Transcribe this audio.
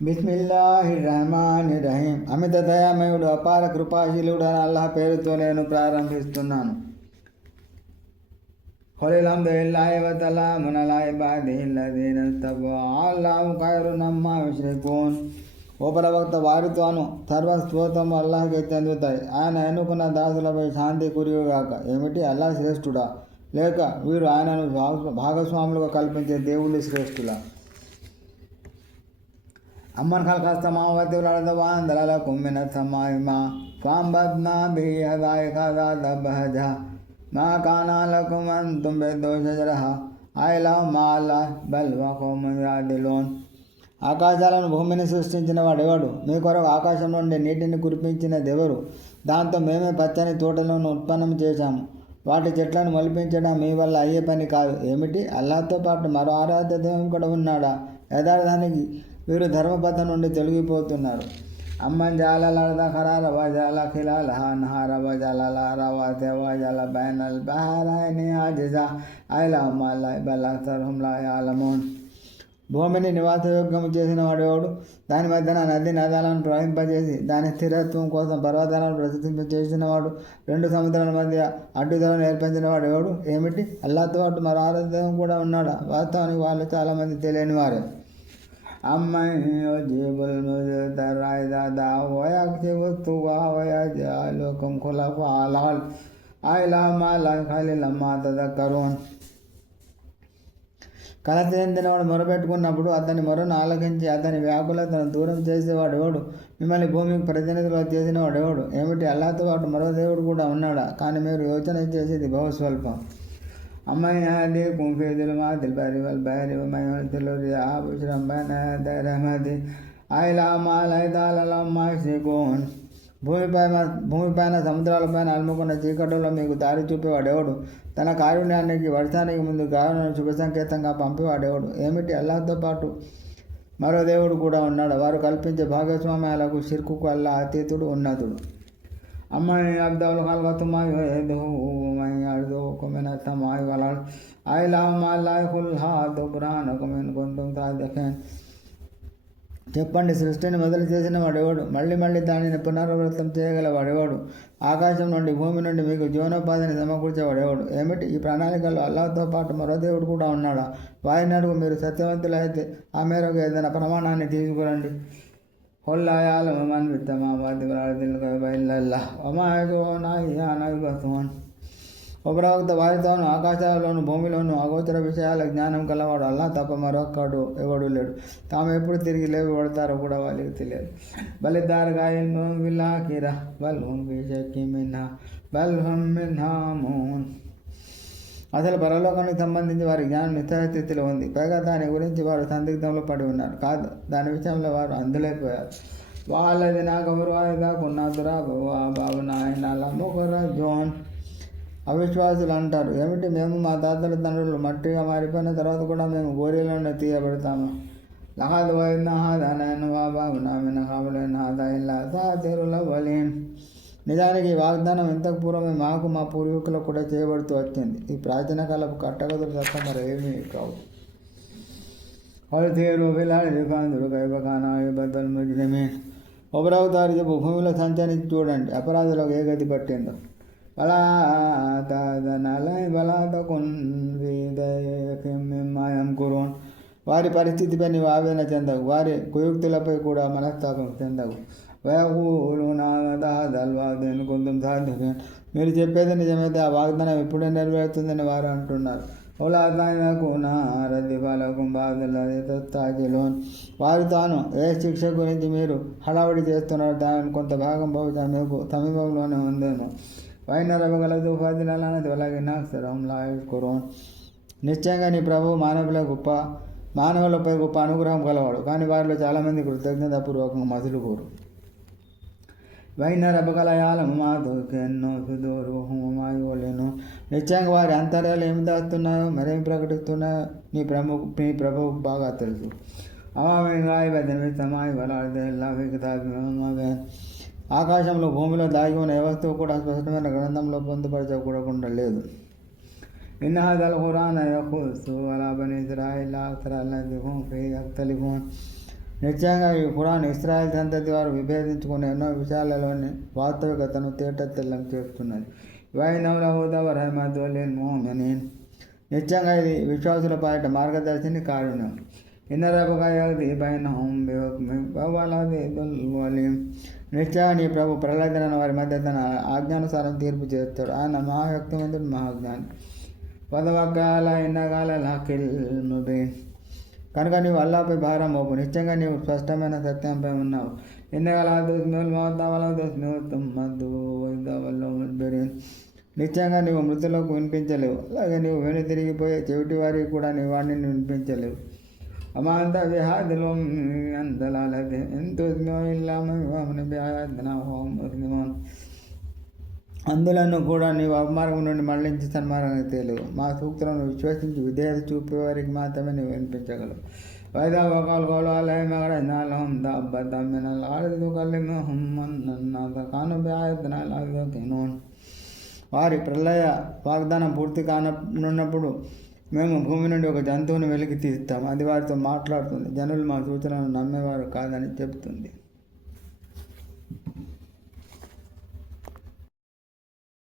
బిస్మిల్లాహిర్రహమానిర్రహీం. అమిత దయామయుడు అపార కృపాశీలుడు అని అల్లాహ్ పేరుతో నేను ప్రారంభిస్తున్నాను. ఖులిల్హమ్దులిల్లాహి వసలామున్ అలా ఇబాదిహిల్లజీన ఇస్తఫా అల్లాహు ఖైరున్ అమ్మా యుష్రికూన్. ఓ ప్రవక్త, వారితోను సర్వస్తోత్రము అల్లాహ్కే చెందుతాయి. ఆయన ఎన్నుకున్న దాసులపై శాంతి కురియుగాక. ఏమిటి, అల్లాహ్ శ్రేష్ఠుడా లేక వీరు ఆయనను భాగస్వాములుగా కల్పించే దేవుళ్ళు శ్రేష్ఠులా? అమ్మన్ ఖల్ఖస్ సమావాతి వల్ అర్ద వఅంజల లకుం మినస్ సమాయి మాఅన్ ఫఅంబత్నా బిహి హదాయిక ذات బహజా మా కానా లకుం అన్ తుంబితూ షజరహా అఇలాహుం మఅల్లాహ్ బల్ హువ ఖౌమున్ యఅదిలూన్. ఆకాశాలను భూమిని సృష్టించిన వాడెవడు? మీ కొరకు ఆకాశం నుండి నీటిని కురిపించినదెవరు? దాంతో మేమే పచ్చని తోటలను ఉత్పన్నం చేశాము. వాటి చెట్లను మొలిపించడం మీ వల్ల అయ్యే పని కాదు. ఏమిటి, అల్లాహ్తో పాటు మరో ఆరాధ్య దైవం కూడా ఉన్నాడా? యథార్థానికి వీరు ధర్మపథం నుండి తొలగిపోతున్నారు. అమ్మన్ జాలల్ అర్ద ఖరార వజాల ఖిలాలహా అన్హార వజాల లహా రవాసియ వజాల బైనల్ బహరైని ఆజిజా అఇలాహుం మఅల్లాహ్ బల్ అక్సరుహుం లా యఅలమూన్. భూమిని నివాసయోగ్యం చేసిన వాడేవాడు? దాని మధ్యన నది నదాలను ప్రవహింపజేసి దాని స్థిరత్వం కోసం పర్వతాలను ప్రసిద్ధింపజేసినవాడు. రెండు సముద్రాల మధ్య అడ్డుదలను ఏర్పరిచిన వాడేవాడు? ఏమిటి, అల్లాహ్తో పాటు మరో ఆరాధ్యం కూడా ఉన్నాడా? వాస్తవానికి వాళ్ళు చాలామంది తెలియని వారే. అమ్మన్ యుజీబుల్ ముజ్తర్ర ఇజా దఅహు వయక్షిఫు స్సు'a వయజ్అలుకుం ఖులఫా'ల్ అర్ద్ అఇలాహుం మఅల్లాహి ఖలీలం మా తదక్కరూన్. కలత చెందినవాడు మొరపెట్టుకున్నప్పుడు అతని మొరను ఆలకించి అతని వ్యాకులతను దూరం చేసేవాడు ఎవడు? మిమ్మల్ని భూమికి ప్రతినిధులుగా చేసిన వాడెవడు? ఏమిటి, అల్లాహ్తో పాటు మరో దేవుడు కూడా ఉన్నాడా? కానీ మీరు యోచన చేసేది బహుస్వల్పం. అమ్మన్ యహ్దీకుం ఫీ ظులుమాతిల్ బర్రి వల్ బహ్రి వమన్ యుర్సిలు రియాహ బుష్రం బైన యదై రహ్మతిహి అఇలాహుం మఅల్లాహి తఆలా అమ్మా యుష్రికూన్. భూమిపైన సముద్రాలపైన అలుముకున్న చీకటిలో మీకు దారి చూపేవాడెవడు? తన కారుణ్యానికి వర్షానికి ముందు గాలులను శుభ సంకేతంగా పంపేవాడెవడు? ఏమిటి, అల్లాహ్తో పాటు మరో దేవుడు కూడా ఉన్నాడు? వారు కల్పించే భాగస్వామ్యాలకు షిర్కుకు అల్లాహ్ అతీతుడు, ఉన్నతుడు. అమ్మన్ యబ్దఉల్ ఖల్క సుమ్మ యుঈదుహు వమన్ యర్జుకుకుం మినస్ సమాయి వల్ అర్ద్ అఇలాహుం మఅల్లాహి ఖుల్ హాతూ బుర్హానకుం ఇన్ కుంతుం సాదిఖీన్. చెప్పండి, సృష్టిని మొదలు చేసిన వాడెవడు? మళ్ళీ మళ్ళీ దానిని పునరావృతం చేయగల వాడెవడు? ఆకాశం నుండి భూమి నుండి మీకు జీవనోపాధిని సమకూర్చేవాడెవడు? ఏమిటి, ఈ ప్రణాళికలో అల్లాహ్తో పాటు మరో దేవుడు కూడా ఉన్నాడా? వారిని అడుగు. మీరు సత్యవంతులైతే ఆ మేరకు ఏదైనా ప్రమాణాన్ని తీసుకురండి. ఖుల్ లా యఅలము మన్ ఫిస్ సమావాతి వల్ అర్దిల్ గైబ ఇల్లల్లాహ్ వమా యష్ఉరూన అయ్యాన యుబ్అసూన్. ఓ ప్రవక్త, వారితోనూ ఆకాశాలలోను భూమిలోనూ అగోచర విషయాల జ్ఞానం కలవాడు అల్లాహ్ తప్ప మరొక్కడు ఎవడు లేడు. తాము ఎప్పుడు తిరిగి లేవబడతారో కూడా వాళ్ళకి తెలియదు. బలిద్దారుగా ఎన్నో విల్లాఖిరా బల్ హుం ఫీ షక్కిం మిన్హా బల్ హుం మిన్హా మూన్. అసలు పరలోకానికి సంబంధించి వారి జ్ఞానం నిశ్చయ స్థితిలో ఉంది. పైగా దాని గురించి వారు సందిగ్ధంలో పడి ఉన్నారు. కాదు, దాని విషయంలో వారు అందులైపోయారు. వాళ్ళది నా కబరు వాయిదా కొన్నా దురాబు ఆ బాబు నాయన ముఖరజోన్. అవిశ్వాసులు అంటారు, ఏమిటి, మేము మా తాతల తండ్రులు మట్టిగా మారిపోయిన తర్వాత కూడా మేము గోరీలను తీయబడతాము. లహద్ వైద్నా హాదానైన వా బాబు నామిన కాబలైన హాదా ఇల్లా సాతిరుల వలీన్. నిజానికి వాగ్దానం ఇంతకు పూర్వమే మాకు మా పూర్వీకులకు కూడా చేయబడుతూ వచ్చింది. ఈ ప్రాచీన కాలపు కట్టగదులు తప్ప మరేమీ కావు. వాళ్ళు తీరు పిల్లాడి కాందుడు కైపకానా బద్దల్ ముజ్రిమీన్. ఒకరవుతారు చెప్పు, భూమిలో సంచరించి చూడండి అపరాధులకు ఏ గతి పట్టిందో. వారి పరిస్థితిపై నీవు ఆవేదన చెందవు, వారి కుయుక్తులపై కూడా మనస్తాపం చెందవు. కొంచెం సాధ్యం, మీరు చెప్పేది నిజమైతే ఆ వాగ్దానం ఎప్పుడే నెరవేరుతుందని వారు అంటున్నారు. వారు తాను ఏ శిక్ష గురించి మీరు హడావిడి చేస్తున్నారు దాని కొంత భాగం బహుశా మీకు సమీపంలోనే ఉందేమో. వైనరవగలదు నిశ్చయంగా నీ ప్రభువు మానవులపై గొప్ప అనుగ్రహం కలవాడు, కానీ వారిలో చాలామంది కృతజ్ఞతాపూర్వకంగా మసులు కోరు. వైనరబగలయాలము మాధుకెన్నో సుదూరుమాయోలేను. నిశ్చయంగా వారి అంతర్యాలు ఏమి దాస్తున్నాయో మరేమి ప్రకటిస్తున్నాయో నీ ప్రభువు బాగా తెలుసు. ఆకాశంలో భూమిలో దాగి ఉన్న ఏ వస్తువు కూడా స్పష్టమైన గ్రంథంలో పొందుపరచకూడకుండా లేదు. ఇన్ హదల్ ఖురాన యఖుస్సు అలా బనీ ఇస్రాయిల్ అక్తర అల్లదీ హుమ్ ఫీహి యఖ్తలిఫూన్. నిశ్చయంగా ఈ ఖురాన్ ఇస్రాయేల్ సంతతి వారు విభేదించుకునే ఎన్నో విషయాలలోని వాస్తవికతను తేటతెల్లం చేస్తున్నది. నిశ్చయంగా ఇది విశ్వాసుల పాలిట మార్గదర్శిని కారుణ్యం. నిశ్చయంగా నీ ప్రభు ప్రహ్లాదులైన వారి మధ్య తన ఆజ్ఞానుసారం తీర్పు చేస్తాడు. ఆయన మహాశక్తివంతుడు, మహాజ్ఞాని. పదవకాల ఎన్నగాల లాకిల్ ముబీన్. కనుక నీవు అల్లాపై భారం మోపు. నిశ్చయంగా నీవు స్పష్టమైన సత్యంపై ఉన్నావు. నిశ్చయంగా నీవు మృతులకు వినిపించలేవు, అలాగే నీవు వెను తిరిగిపోయే చెవిటి వారికి కూడా నీ వాడిని వినిపించలేవు. అమాంత విహాదిలో అందులను కూడా నీవు అపమార్గం నుండి మళ్లించి సన్మార్గంగా తేలేవు. మా సూక్తులను విశ్వసించి విధేయత చూపేవారికి మాత్రమే నీవు వినిపించగలవు. వైదా వకాలు గౌలాలయ మగడనాలహం దబ్బదమ్మినల్ ఆరదు కలిమహమ్మన్నోన్. వారి ప్రళయ వాగ్దానం పూర్తి కానున్నప్పుడు మేము భూమి నుండి ఒక జంతువుని వెలికి తీస్తాం, అది వారితో మాట్లాడుతుంది. జనులు మా సూచనలను నమ్మేవారు కాదని చెబుతుంది.